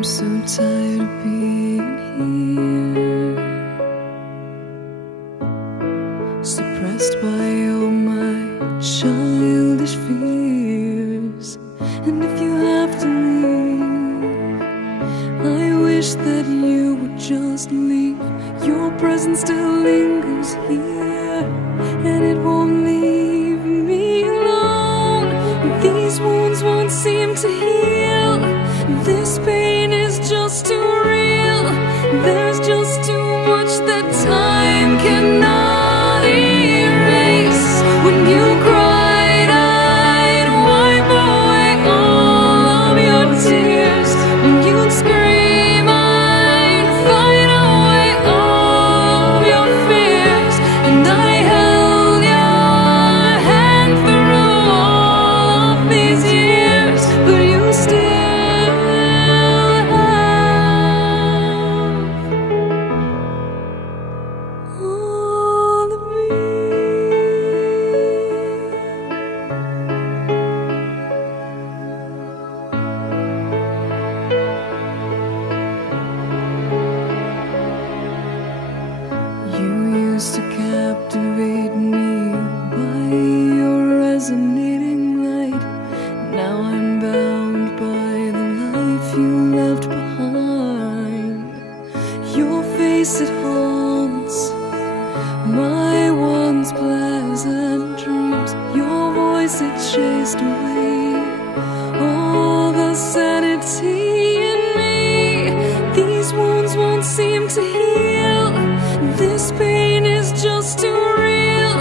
I'm so tired of being here, suppressed by all my childish fears. And if you have to leave, I wish that you would just leave. Your presence still lingers here, and it won't leave me alone. These wounds won't seem to heal. This pain is just too real. There's just too much that time cannot erase. When you cried, I'd wipe away all of your tears. When you'd scream, I'd fight away all of your fears. And I held your hand through all of these years, but you still to captivate me by your resonating light. Now I'm bound by the life you left behind. Your face, it haunts my once pleasant dreams. Your voice, it chased away all the sanity in me. These wounds won't seem to heal. This pain is just too real.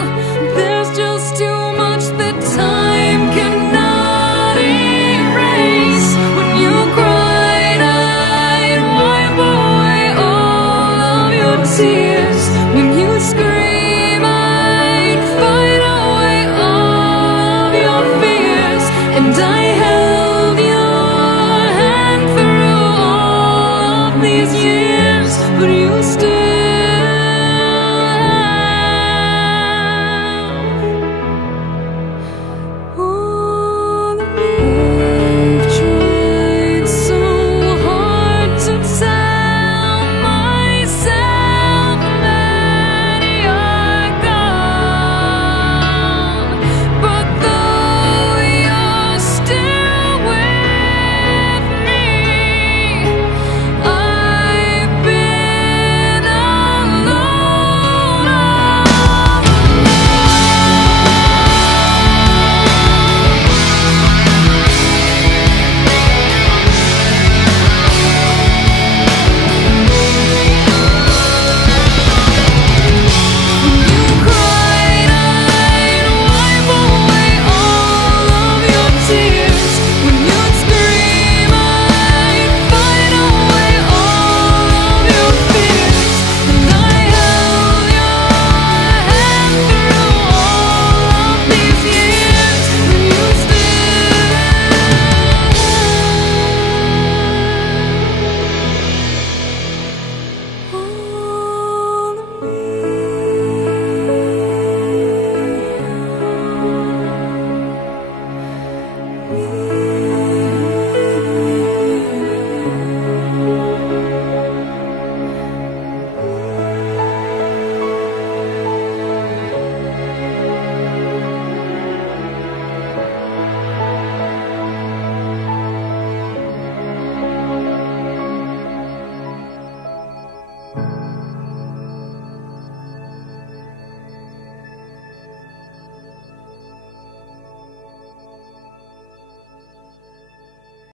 There's just too much that time cannot erase. When you cried, I'd wipe away all of your tears. When you scream, I'd fight away all of your fears. And I held your hand through all of these years, but you still